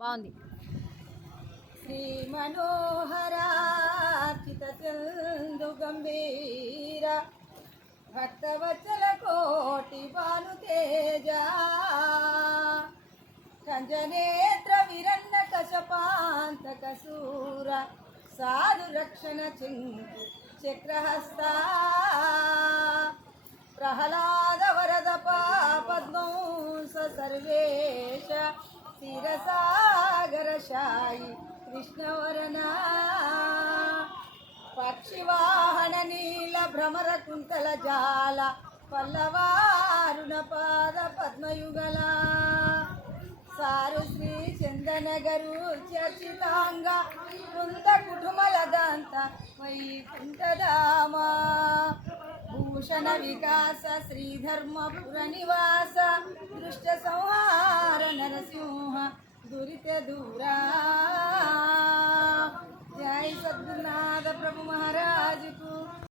బాగుంది. శ్రీ మనోహరాచిత చందు గంభీర భక్తవత్సల కోటి భాను తేజ కంజనేత్ర విరన్న కశపాంతక సూర సాధు రక్షణ చింకు చక్రహస్త ప్రహ్లాద వరద పద్మంస సర్వేశ క్షీరసాగరశాయి కృష్ణవరణ పక్షివాహన నీల భ్రమర కుంతల జాల పల్లవారుణ పాద పద్మయుగల సారు శ్రీ చందనగరు చర్చితాంగ కుంత కుటుంబల దంత వైకుంఠధామా భూషణ వికాస శ్రీధర్మపుర నివాస దృష్ట సంహార నరసింహ దురిత దూరా. జై సద్గురునాథ ప్రభు మహారాజ్.